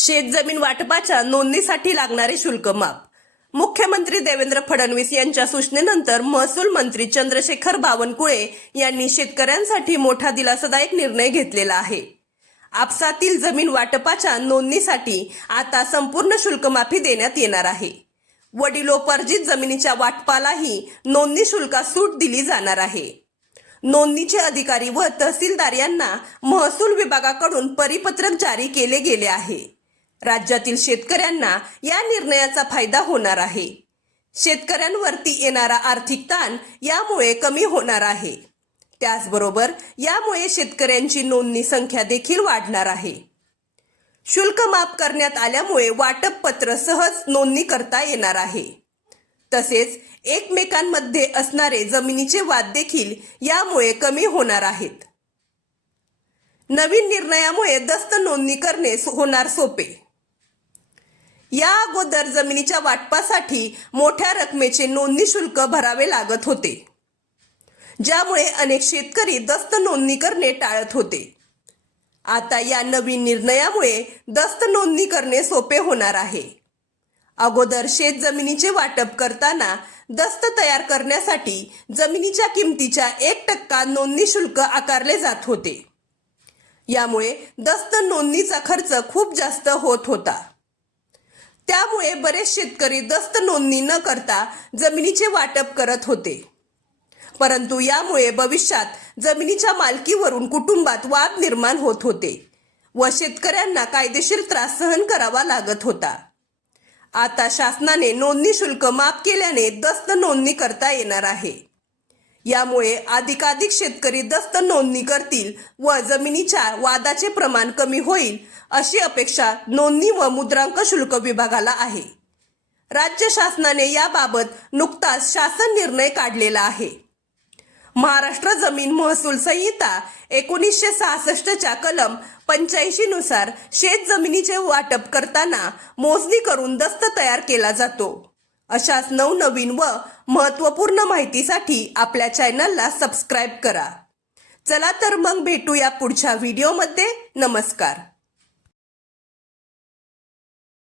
शेतजमीन वाटपाच्या नोंदणीसाठी लागणारे शुल्क माफ. मुख्यमंत्री देवेंद्र फडणवीस यांच्या सूचनेनंतर महसूल मंत्री चंद्रशेखर बावनकुळे यांनी शेतकऱ्यांसाठी मोठा दिलासादायक निर्णय घेतलेला आहे. आपसातील जमीन वाटपाच्या नोंदणीसाठी आता संपूर्ण शुल्क माफी देण्यात येणार आहे. वडिलोपार्जित जमिनीच्या वाटपालाही नोंदणी शुल्कात सूट दिली जाणार आहे. नोंदणीचे अधिकारी व तहसीलदार यांना महसूल विभागाकडून परिपत्रक जारी केले गेले आहे. राज्यातील शेतकऱ्यांना या निर्णयाचा फायदा होणार आहे. शेतकऱ्यांवरती येणारा आर्थिक ताण यामुळे कमी होणार आहे. त्याचबरोबर यामुळे शेतकऱ्यांची नोंदणी संख्या देखील वाढणार आहे. शुल्क माफ करण्यात आल्यामुळे वाटप पत्र सहज नोंदणी करता येणार आहे. तसेच एकमेकांमध्ये असणारे जमिनीचे वाद देखील यामुळे कमी होणार आहेत. नवीन निर्णयामुळे दस्त नोंदणी करणे होणार सोपे. या अगोदर जमिनीच्या वाटपासाठी मोठ्या रकमेचे नोंदणी शुल्क भरावे लागत होते, ज्यामुळे अनेक शेतकरी दस्त नोंदणी करणे टाळत होते. आता या नवीन निर्णयामुळे दस्त नोंदणी करणे सोपे होणार आहे. अगोदर शेत जमिनीचे वाटप करताना दस्त तयार करण्यासाठी जमिनीच्या किमतीच्या 1% नोंदणी शुल्क आकारले जात होते. यामुळे दस्त नोंदणीचा खर्च खूप जास्त होत होता. त्यामुळे बरेच शेतकरी दस्त नोंदणी न करता जमिनीचे वाटप करत होते. परंतु यामुळे भविष्यात जमिनीच्या मालकीवरून कुटुंबात वाद निर्माण होत होते व शेतकऱ्यांना कायदेशीर त्रास सहन करावा लागत होता. आता शासनाने नोंदणी शुल्क माफ केल्याने दस्त नोंदणी करता येणार आहे. यामुळे अधिकाधिक शेतकरी दस्त नोंदणी करतील व जमिनीच्या वादाचे प्रमाण कमी होईल अशी अपेक्षा नोंदणी व मुद्रांक शुल्क विभागाला आहे. राज्य शासनाने याबाबत नुकताच शासन निर्णय काढलेला आहे. महाराष्ट्र जमीन महसूल संहिता 1966च्या कलम 85 नुसार शेत जमिनीचे वाटप करताना मोजणी करून दस्त तयार केला जातो. अशाच नवनवीन व महत्त्वपूर्ण माहितीसाठी आपल्या चॅनलला सबस्क्राईब करा. चला तर मग भेटूया पुढच्या व्हिडिओमध्ये. नमस्कार.